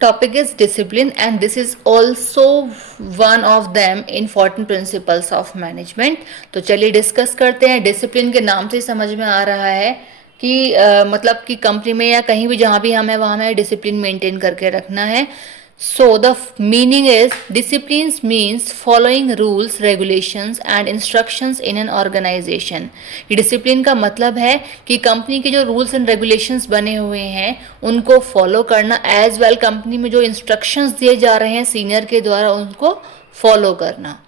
topic is discipline, and this is also one of them important principles of management. तो चलिए discuss करते हैं. Discipline के नाम से समझ में आ रहा है कि मतलब कि कंपनी में या कहीं भी जहाँ भी हम है वहाँ हमें डिसिप्लिन मेंटेन करके रखना है. So the meaning is disciplines means following rules, regulations and instructions in an organization. ये डिसिप्लिन का मतलब है कि कंपनी के जो रूल्स एंड रेगुलेशंस बने हुए हैं उनको फॉलो करना, एज वेल कंपनी में जो इंस्ट्रक्शंस दिए जा रहे हैं सीनियर के द्वारा उनको फॉलो करना.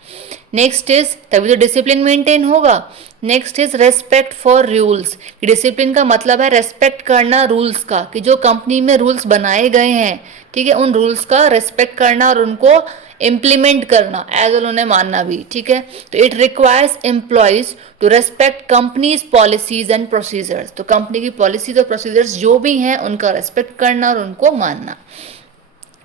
नेक्स्ट इज, तभी तो डिसिप्लिन मेंटेन होगा. Next is respect for rules. Discipline का मतलब है रेस्पेक्ट करना रूल्स का, कि जो कंपनी में रूल्स बनाए गए हैं, ठीक है, उन रूल्स का रेस्पेक्ट करना और उनको इम्प्लीमेंट करना, एज वेल उन्हें मानना भी. ठीक है, तो it requires employees to respect companies policies and procedures. तो कंपनी की पॉलिसीज और प्रोसीजर्स जो भी हैं उनका रेस्पेक्ट करना और उनको मानना.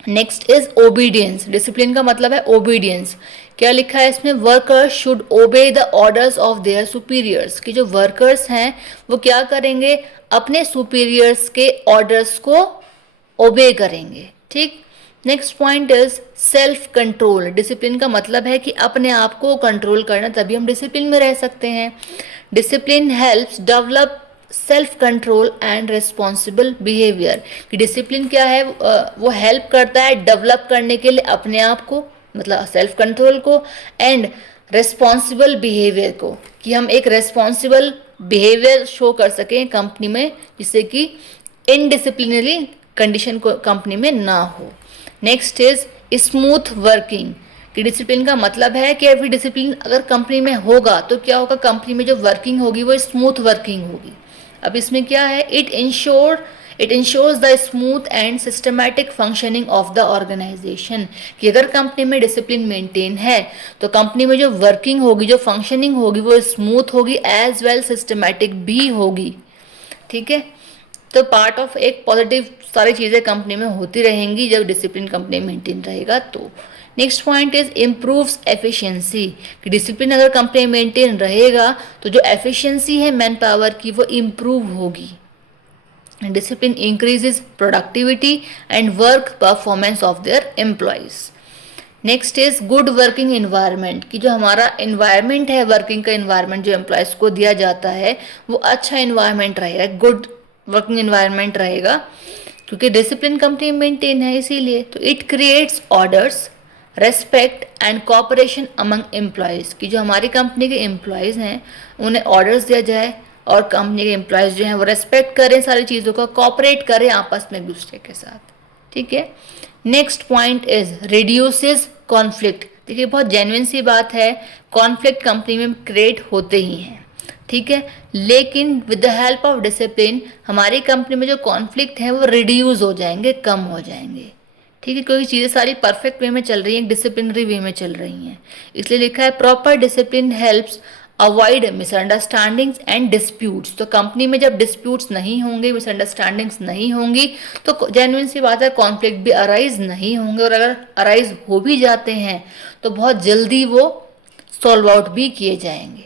Next is obedience. डिसिप्लिन का मतलब है ओबीडियंस. क्या लिखा है इसमें? Workers should obey the orders of their superiors. कि जो वर्कर्स हैं वो क्या करेंगे? अपने सुपीरियर्स के ऑर्डर्स को ओबे करेंगे. ठीक. Next point is self control. Discipline का मतलब है कि अपने आप को कंट्रोल करना, तभी हम डिसिप्लिन में रह सकते हैं. Discipline helps develop self control and responsible behaviour. कि डिसिप्लिन क्या है? वो हेल्प करता है डेवलप करने के लिए अपने आप को, मतलब सेल्फ कंट्रोल को, एंड रिस्पॉन्सिबल बिहेवियर को, कि हम एक रिस्पॉन्सिबल बिहेवियर शो कर सकें कंपनी में, जिससे कि इनडिसिप्लिनरी कंडीशन को कंपनी में ना हो. Next is smooth working. कि डिसिप्लिन का मतलब है कि अभी डिसिप्लिन अगर कंपनी में होगा तो क्या होगा? कंपनी में जो वर्किंग होगी वो स्मूथ वर्किंग होगी. अब इसमें क्या है? It ensures the smooth and systematic functioning of the organization. कि अगर कंपनी में डिसिप्लिन मेंटेन है तो कंपनी में जो वर्किंग होगी, जो फंक्शनिंग होगी, वो स्मूथ होगी, एज वेल सिस्टमैटिक भी होगी. ठीक है, तो पार्ट ऑफ एक पॉजिटिव सारी चीज़ें कंपनी में होती रहेंगी जब डिसिप्लिन कंपनी मेंटेन रहेगा तो. Next point is improves efficiency. कि डिसिप्लिन अगर कंपनी मेंटेन रहेगा तो जो एफिशिएंसी है मैन पावर की वो इम्प्रूव होगी. Discipline increases productivity and work performance of their employees. Next is good working environment. कि जो हमारा इन्वायरमेंट है, वर्किंग का इन्वायरमेंट जो एम्प्लॉयज़ को दिया जाता है वो अच्छा इन्वायरमेंट रहेगा, गुड वर्किंग इन्वायरमेंट रहेगा, क्योंकि डिसिप्लिन कंपनी मेंटेन है इसीलिए. तो it creates orders, respect and cooperation among employees. कि जो हमारी कंपनी के एम्प्लॉयज़ हैं उन्हें ऑर्डर्स दिया जाए और कंपनी के एम्प्लॉयज़ जो हैं वो रेस्पेक्ट करें सारी चीज़ों का, कोऑपरेट करें आपस में एक दूसरे के साथ. ठीक है. Next point is reduces conflict. देखिए बहुत जेन्युइन सी बात है, कॉन्फ्लिक्ट कंपनी में क्रिएट होते ही हैं. ठीक है, लेकिन with the help of discipline हमारी कंपनी में जो कॉन्फ्लिक्ट है वो रिड्यूस हो जाएंगे, कम हो जाएंगे. ठीक है, क्योंकि चीज़ें सारी परफेक्ट वे में चल रही हैं, डिसिप्लिनरी वे में चल रही हैं. इसलिए लिखा है proper discipline helps avoid misunderstandings and disputes. तो कंपनी में जब डिस्प्यूट्स नहीं होंगे, मिसअंडरस्टैंडिंग्स नहीं होंगी, तो जेन्युइन सी बात है कॉन्फ्लिक्ट भी अराइज नहीं होंगे, और अगर अराइज हो भी जाते हैं तो बहुत जल्दी वो सॉल्व आउट भी किए जाएंगे.